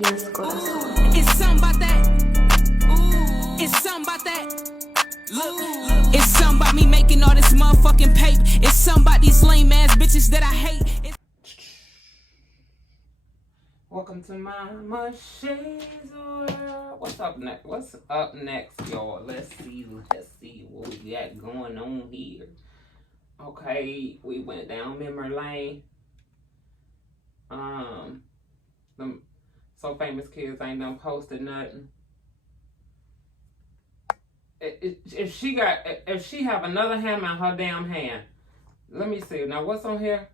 Yes, corazón. It's something about that. Ooh. It's something about that. Look. It's something about me making all this motherfucking paper. It's something about these lame ass bitches that I hate. Welcome to Mama Shay's World. What's up next, y'all? Let's see what we got going on here. Okay, we went down memory lane. Them So Famous Kids ain't done posted nothing. If she have another hand in her damn hand, let me see. Now what's on here?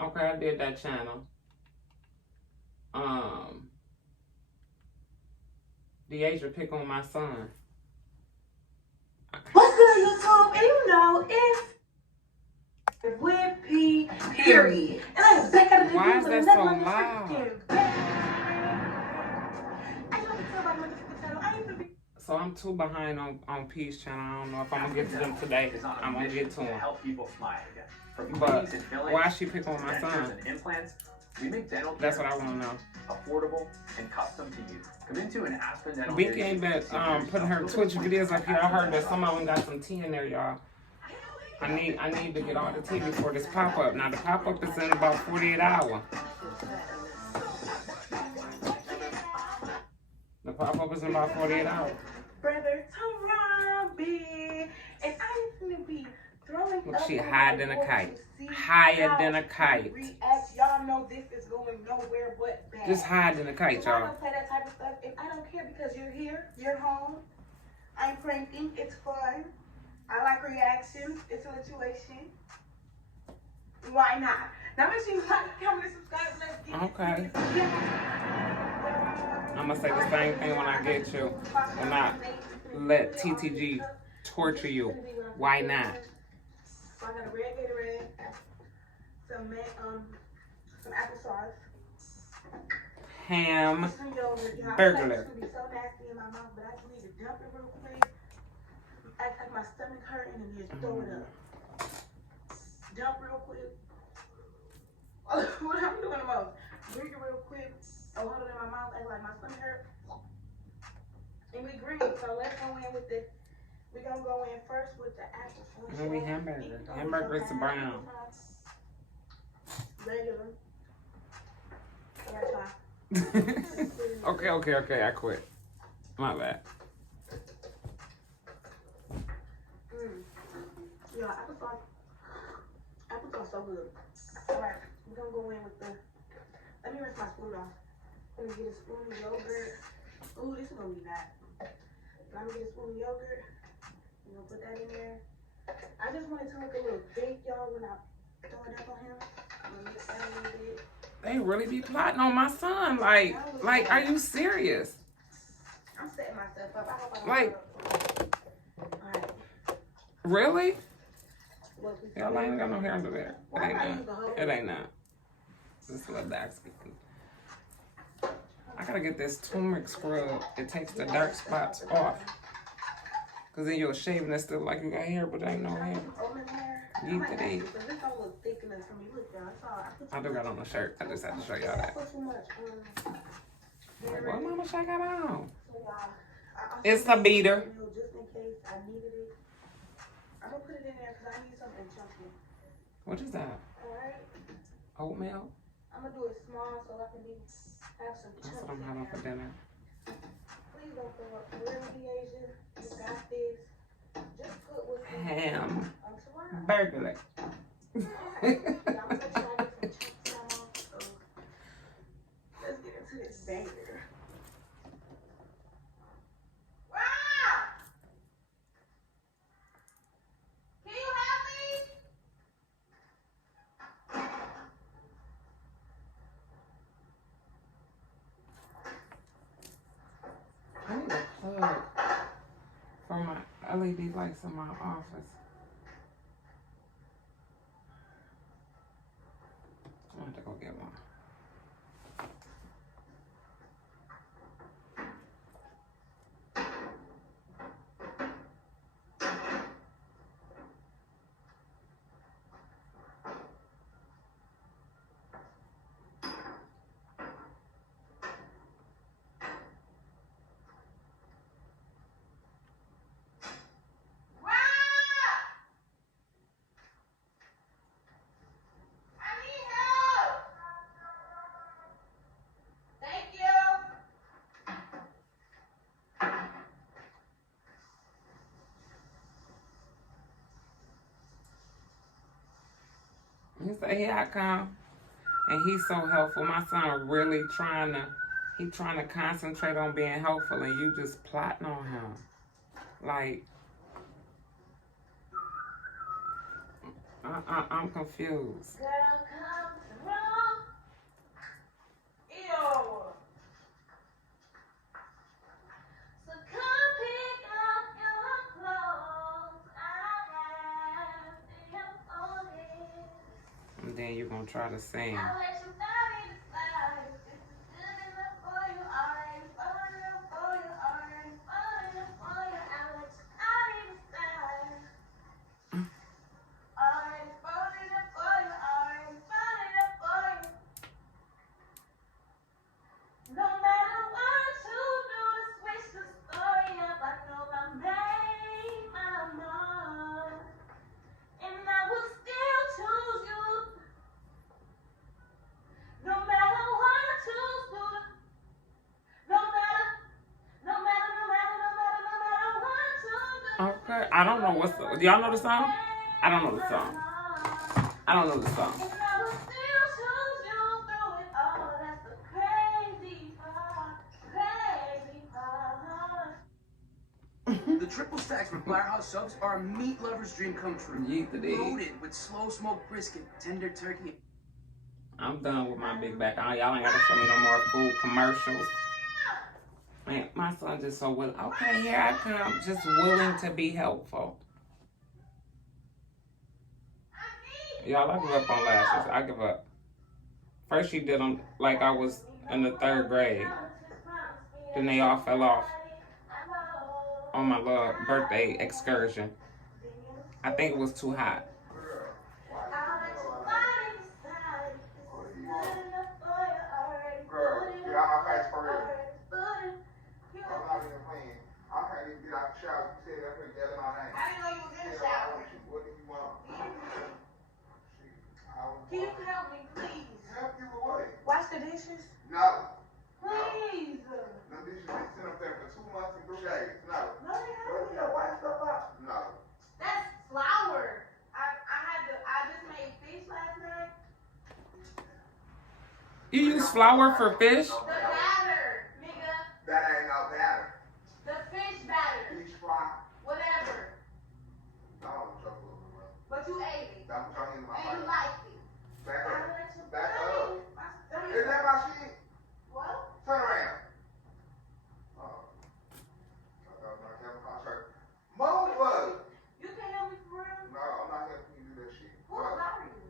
Okay, I did that channel. Deasia pick on my son. What's good, YouTube? And you know, it's with P, period. And I'm back at the Why is that so loud? So I'm too behind on P's channel. I don't know if I'm gonna get to them today. I'm gonna get to them. Help people smile again. But why she pick on my son? Implants, we make dental That's what I want to know. affordable and custom to you. Come into an Aspen Dental. Becky ain't been putting her Twitch videos up here. I heard that some of them got some tea in there, y'all. I need to get all the tea before this pop up. Now the pop up is in about 48 hours. The pop up is in about 48 hours. Brother Tarabi, and I'm gonna be throwing. Look, she higher than a kite. Higher than a kite. Y'all know this is going nowhere but bad. Just higher than a kite, So I y'all. don't play that type of stuff, and I don't care because you're here, you're home. I'm pranking. It's fun. I like reactions. It's a situation. Why not? Now make sure you like, comment, and subscribe. Let's get Okay. I'm gonna say the same thing when I get you. When I let TTG torture you. Why not? So I got a red Gatorade, some applesauce, Ham some yogurt. You know, burglar. it's gonna be so nasty in my mouth, but I just need to dump it real quick. Act like my stomach hurting and just throw it up. Dump real quick. What I'm doing the most. Drink it real quick. I hold it in my mouth, act like my stomach hurt. And we green, so let's go in with the. We're gonna go in first with the applesauce. Maybe hamburger. Hamburger is brown. Regular. I gotta try. Okay, I quit. My bad. Yeah, applesauce so good. Alright, we're gonna go in with the. Let me rinse my spoon off. Let me get a spoon of yogurt. Ooh, this is gonna be bad. Let me get a spoon of yogurt. I'm gonna put that in there. I just wanted to look a little thick, y'all, when I throw it up on him. I'm gonna mix that a little bit. They really be plotting on my son. Like, are you serious? I'm setting myself up. I hope I don't Like, Alright. really? Look, Y'all ain't got no hair under there. It ain't not. This little dark skin. I gotta get this turmeric scrub. It takes the dark spots off. Cause then you're shaving it still like you got hair, but ain't no hair. You could eat. I do got on a shirt. I just had to show y'all that. What Mama Shay got on? It's a beater. Just in case I needed it. I'm gonna put it in there because I need something chunky. What is that? Alright? Oatmeal? I'm gonna do it small so I can have some chunky. That's what I'm having for dinner. Please don't throw up. Really, Asia? You got this. Just put what's in Ham. on Burglar. Okay. Yeah, I'm gonna try to get some chunks off. So let's get into this banger. I need a plug for my LED lights in my office. I have to go get one. He said, here I come. And he's so helpful. My son really trying to concentrate on being helpful, and you just plotting on him. Like, I'm confused. Girl, come through. Ew. So come pick up your clothes. I have them folded. And then you're going to try to sing. I'll let your body decide if this is good enough for you. Alright, fun enough for you. Alright, fun enough for you. I'll let your body decide. Alright, fun enough for you. Alright, fun enough for you. No matter what you do to switch the story up, I know I made my mark. And I will still choose you. No matter what I choose to do. No matter what I choose to do. Okay. I don't know what's the... Do y'all know the song? I don't know the song. I don't know the song. And I will still choose you through it all. That's the crazy part. Crazy part. The triple stacks with Firehouse subs are a meat lover's dream come true. Yeet the day. Loaded with slow smoked brisket, tender turkey. I'm done with my big back. Y'all ain't got to show me no more food commercials. Man, my son just so willing. Okay, here I come. Just willing to be helpful. Y'all, I give up on lashes. I give up. First she did them like I was in the 3rd grade. Then they all fell off on my little birthday excursion. I think it was too hot. Girl, get out my face for real. I'm not even playing. I can't even get out the shower. You said that for yelling my name. I didn't know you was in the shower. What do you want? Can you help me, please? Help you with what? Wash the dishes? No. Please. No dishes been sitting up there for 2 months and 3 days. No. No, they haven't. Yeah, wipe stuff up. No. That's flour. I just made fish last night. You use flour for fish? The batter, nigga. That ain't no batter. The fish batter. Fish fry. Whatever. No, I'm trouble, bro. But you ate it. Don't put your hand in my And you face. liked it. Back I up. let you Back play. up. Is that my shit? What? Turn around. Oh. I thought my camera contract. Move, bud. You can help me for real? No, I'm not helping you do that shit. Who are you?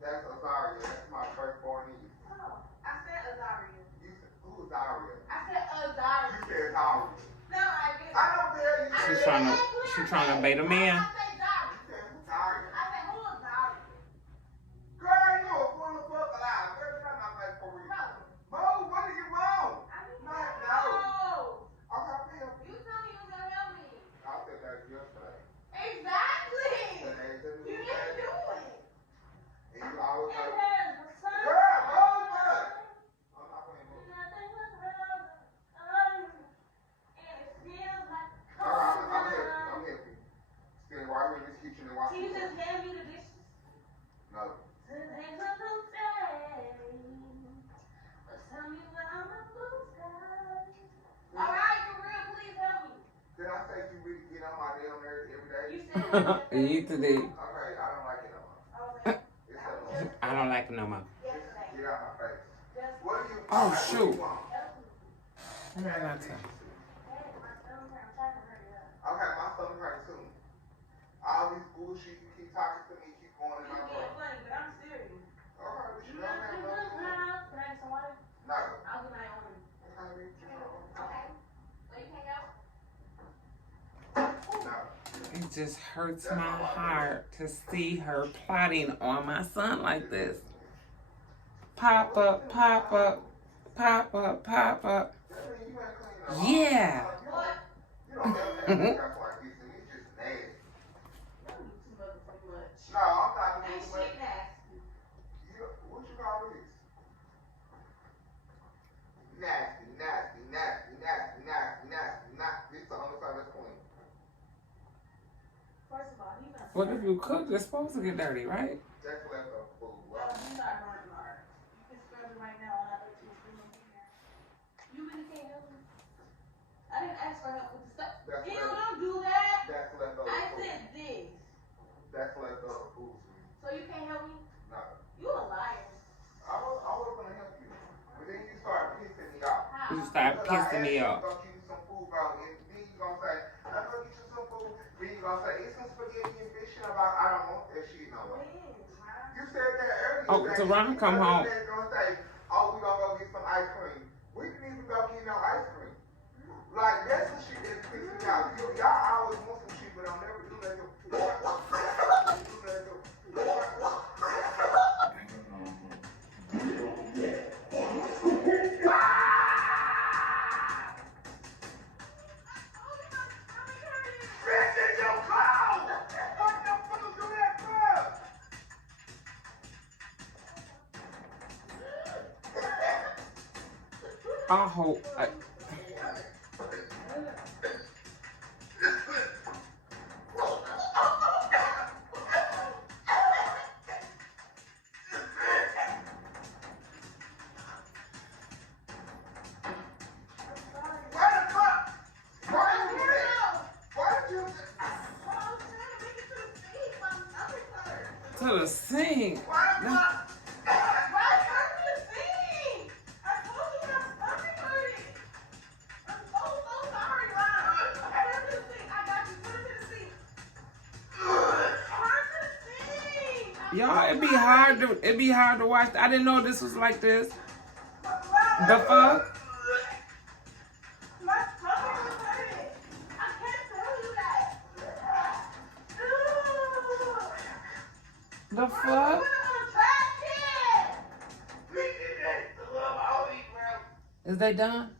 That's Azaria. That's my firstborn niece. Oh, I said Azaria. You said, who is Azaria? I said You Azaria. said Azaria. No, I didn't. I don't tell you. She's trying to bait him in. I said Zaria. You said who's Azaria? I said who is Zaria? Girl, you a fool of fuck alive. Girl, get out my face for real. No. Move, what do you want? I didn't No. know. Okay, I'll help you. You told me you was gonna help me. I said that yesterday. Exactly. That ain't the You new didn't day. do it. And you always It like, has the sun. girl, move, bud. I'm not playing move. Nothing was wrong. And it feels like I'm cold helping. now. I'm helping. Stand right here in this kitchen and watch Can you the just hand me the dishes? No. Today's a new day. But tell me when I'm a blue sky. Alright, for real, please help me. Did I say you really get on my damn nerves every day? You said it. You today. Okay, I don't like it no more. Okay. It's a I don't like it no more. Yesterday. get out my face. Just What do you Oh, what do shoot. you want? help me. What am I not saying? Hey, my stomach hurt. I'm trying to hurry up. Okay, my stomach hurts too. All these bullshit you keep talking to me, keep going in You my being throat. funny, but I'm serious. Okay, but you don't have Nothing no was food. wrong. Can I get some water? No. I'll get my own. Okay, bitch, you know. Okay. So you can't help? No. It just hurts my heart to see her plotting on my son like this. Pop up, pop up, pop up, pop up. That mean you ain't clean no Yeah. What? You don't ever have stuff like this, and it's just nasty. You too motherfucking much. No, I'm not doing Ain't too shit much. nasty. What you call this? Nasty, nasty, nasty, nasty, nasty, nasty, nasty. This is the only time that's clean. First of all, he not What if you cook? It's supposed to get dirty, right? That's leftover food. for help with the stuff. That's Ew, left- don't do that. That's leftover I food. said this. That's leftover food. So you can't help me? No. You a liar. I was gonna help you. But then you start pissing me off. How? You start pissing me off. You gonna give you some food, bro, and then you gonna say, I'm gonna get you some food. Then you gonna say, it's some spaghetti and fish and about, I don't want that shit no more. You said that earlier. Oh, Teron come home. Gonna say, oh, we gonna go get some ice cream. We didn't even go get no ice cream. Like, that's the shit that's pissing me off. Y'all always want some shit, but I'll never do that. I hope. To the sink. Y'all, it'd be hard to watch. I didn't know this was like this. The fuck? The fuck? Is they done?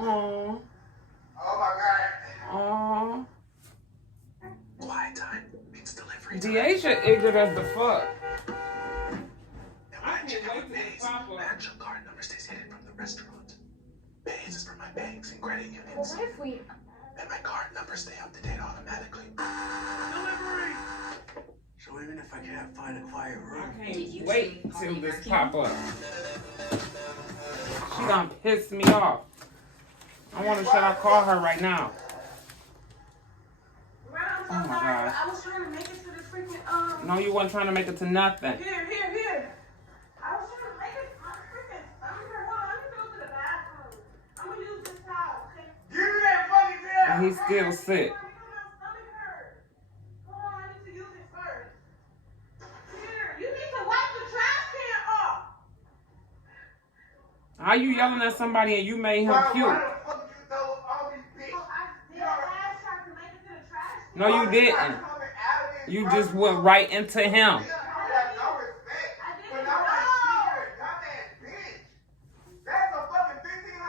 Oh. Oh my God. Oh. Quiet time means delivery time. Deasia ignorant as the fuck. And when I check out with Pays, my actual card number stays hidden from the restaurant. Pays is for my banks and credit unions. What if we... And my card numbers stay up to date automatically. Delivery! So even if I can't find a quiet room. I can't wait till this pop up. She done pissed me off. I wonder should I call her right now? Oh my God. I was trying to make it to the freaking, No, you wasn't trying to make it to nothing. Here. I was trying to make it to my freaking stomach. Hold on, let me go to the bathroom. I'm gonna use this towel, okay? Give me that fucking towel. And he's still sick. Hold on, I need to use it first. Here, you need to wipe the trash can off. How you yelling at somebody and you made him cute? Why the fuck you throw all these bitches? I did last try to make it to the trash can. No, you didn't. You just went right into him. I have no respect for nobody secret, dumbass bitch. That's a fucking $1,500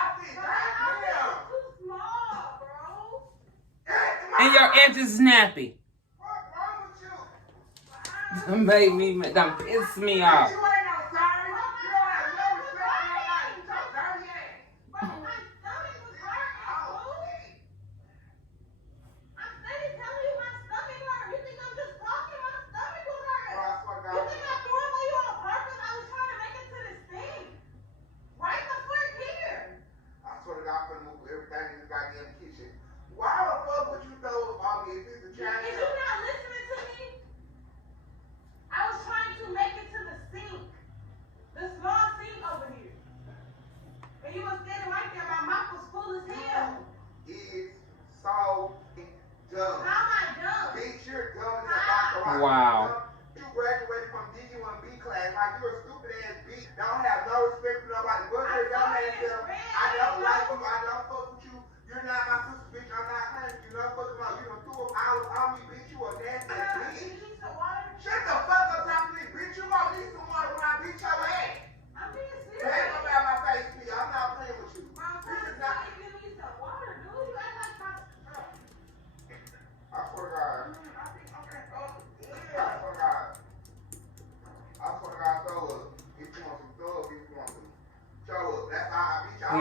outfit. Goddamn. Too small, bro. And your edge is snappy. What's wrong with you? Done made me, done pissed me off. You ain't no sorry. You don't have no respect for nobody. You talk dirty ass. Bro, my stomach was hurting, bro. I'm steady telling you my stomach hurt. You think I'm just talking? My stomach was hurting. Bro, I swear to You God. think I threw it on you on purpose? I was trying to make it to this thing. Right the foot here. I swear to God, I'm gonna move everything in this goddamn kitchen. Why the fuck would you throw all these pieces of trash? Is you not listening to me? I was trying to make it to the sink.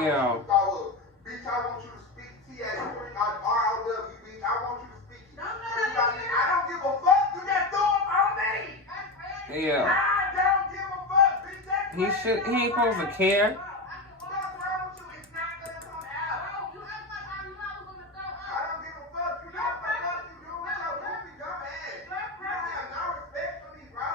Yeah. Bitch, I want you to speak TH3ROW, bitch. I want you to speak. I don't give a fuck. You just threw up on me. Yeah. I don't give a fuck, bitch. That's He ain't supposed to care. what's wrong with you? It's not gonna come out. You act like I knew I was gonna throw up. I don't give a fuck. You know what the fuck you doing with your goofy dumb ass. You have no respect for me, bro.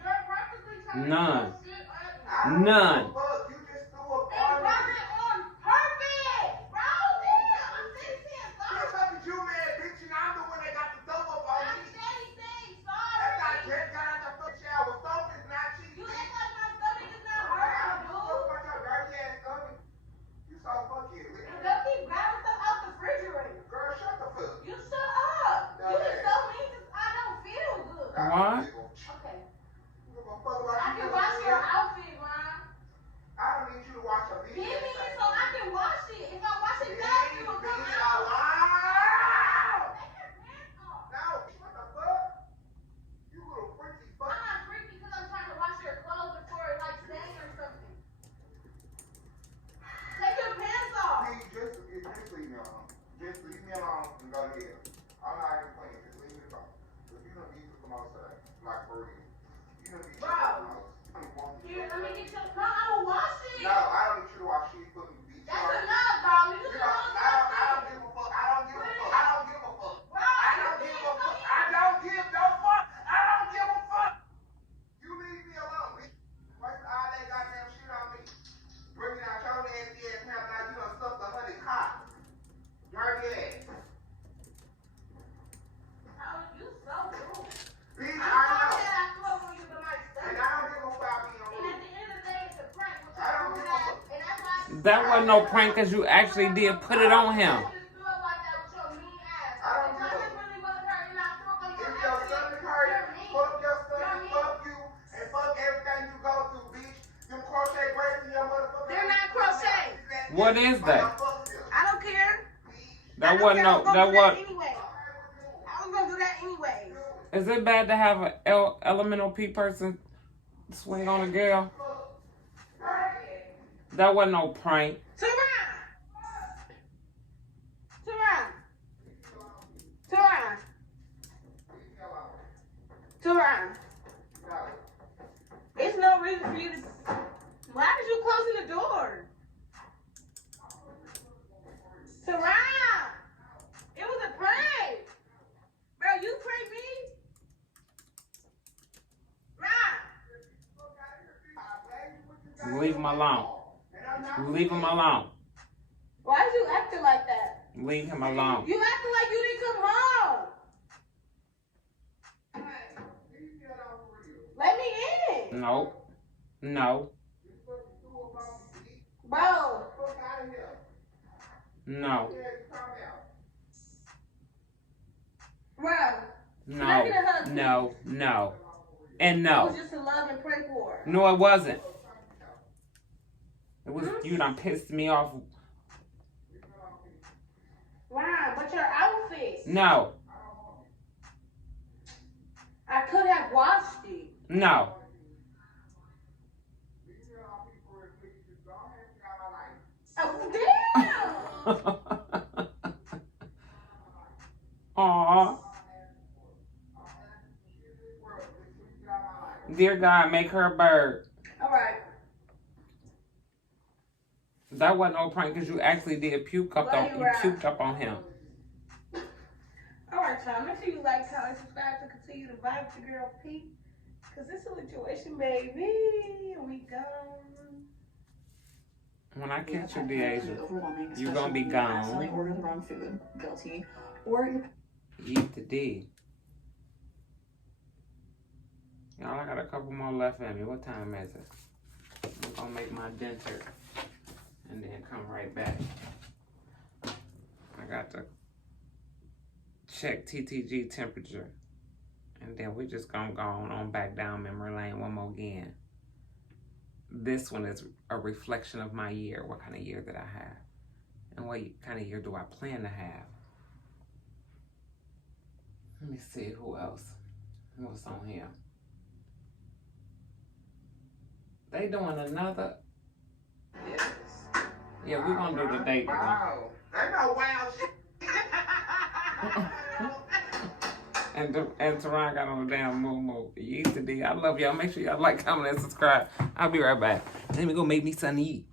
You're practically trying to None. do shit. I don't None. give a fuck. You just threw up on me. On purpose, bro. Damn, I'm sitting here. Bitch, look at you, man. Bitch, and I'm the one that got the throw up on me. I'm saying things. Sorry. That's not just got out the fuck shower. Stomach is not cheap. You act like my stomach is not hurt, dude. What your dirty ass stomach? You so fucking lit. And don't keep grabbing stuff out the refrigerator. Girl, shut the fuck. You shut up. No, you just so mean because I don't feel good. What? Okay. I can wash your outfit, Mom. I don't need you to wash your video. Give me it so I can wash it. If I wash it fast, it will come out. No, what the fuck? You little freaky fuck. I'm not freaky because I'm trying to wash your clothes before it like stain or something. Take your pants off. Please, just leave me alone. Just leave me alone and go to hell. I'm not even playing. Just leave me alone. If you don't need to come outside, like for real. You don't need to come outside. Here, let me get your. No, I will wash it. No, I don't need you to wash it. Put me beat. That's enough, bro. You just I don't give a fuck. I don't give a fuck. I don't give a fuck. Bro, I don't give a fuck. I don't give no fuck. I don't give a fuck. You leave me alone, bitch. Waste all that goddamn shit on me. Bringing out your nasty ass now. Now you done sucked the honey cock. Dirty ass. Oh, you so rude. Bitch, I know. And I don't give a fuck. That wasn't no prank because you actually did put it on him. What is that? I don't care. That wasn't no. That was. Anyway. I was gonna do that anyway. Is it bad to have an elemental P person swing on a girl? That wasn't no prank. Turan. It's no reason for you to. Why did you closing the door? Turan. It was a prank. Bro, you pranked me? Leave him alone. Leave him alone. Why is you acting like that? Leave him alone. You acting like you didn't come home. Let me in. No. No. Bro. No. Bro. No. No. No. And no. It was just a love and pray for. No, it wasn't. It was you done pissed me off. Wow, but your outfit. No. I could have washed it. No. Oh, damn. Aw. Dear God, make her a bird. All right. That wasn't no prank because you actually did puke up on. You puked up on him. All right, y'all. Make sure you like, comment, subscribe to continue to vibe with your girl P. Cause this is a situation, baby. We gone. When I catch you, Deasia, you're gonna be gone. Accidentally order the wrong food, guilty, or you Eat the D. Y'all, I got a couple more left in me. What time is it? I'm gonna make my denter and then come right back. I got to check TTG temperature. And then we're just gonna go on back down memory lane one more again. This one is a reflection of my year. What kind of year did I have? And what kind of year do I plan to have? Let me see who else. What's on here? They doing another. Yeah, we're gonna do the dating one. Wow. Ain't no wild shit. And Teron got on the damn moo. Yesterday. I love y'all. Make sure y'all like, comment, and subscribe. I'll be right back. Let me go make me something to eat.